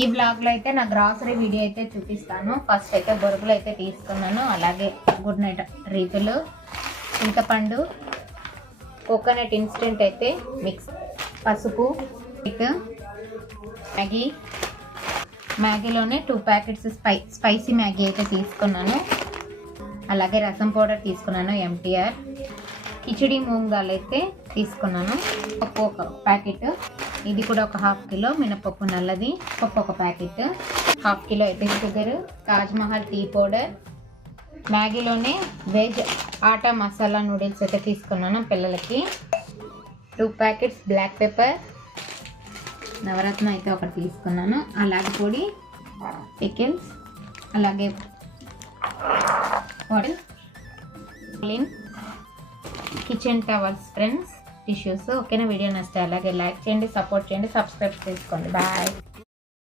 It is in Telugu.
ఈ వ్లాగ్లో అయితే నా గ్రాసరీ వీడియో అయితే చూపిస్తాను. ఫస్ట్ అయితే బొరుగులు అయితే తీసుకున్నాను, అలాగే గుడ్ నైట్ రీతులు, చింతపండు, కోకోనట్ ఇన్స్టెంట్ అయితే మిక్స్, పసుపు, మ్యాగీలోనే 2 ప్యాకెట్స్ స్పైసీ మ్యాగీ అయితే తీసుకున్నాను, అలాగే రసం పౌడర్ తీసుకున్నాను ఎంటీఆర్, కిచిడి మూంగ్ దాల్ అయితే తీసుకున్నాను, పప్పు ఒక ప్యాకెట్, ఇది కూడా ఒక 1/2 కిలో, మినపప్పు నల్లది పప్పు ఒక ప్యాకెట్, 1/2 కిలో అయితే sugar, Taj Mahal tea powder, మ్యాగీలోనే veg ఆటా మసాలా నూడిల్స్ అయితే తీసుకున్నాను పిల్లలకి, 2 ప్యాకెట్స్ బ్లాక్ పెప్పర్, నవరత్న అయితే ఒకటి తీసుకున్నాను, అలాగే పొడి, పికిల్స్, అలాగే కిచెన్ టవల్స్ ఫ్రెండ్స్, టిష్యూస్. ఓకేనా, వీడియో నచ్చితే అలాగే లైక్ చేయండి, సపోర్ట్ చేయండి, సబ్స్క్రైబ్ చేసుకోండి. బాయ్.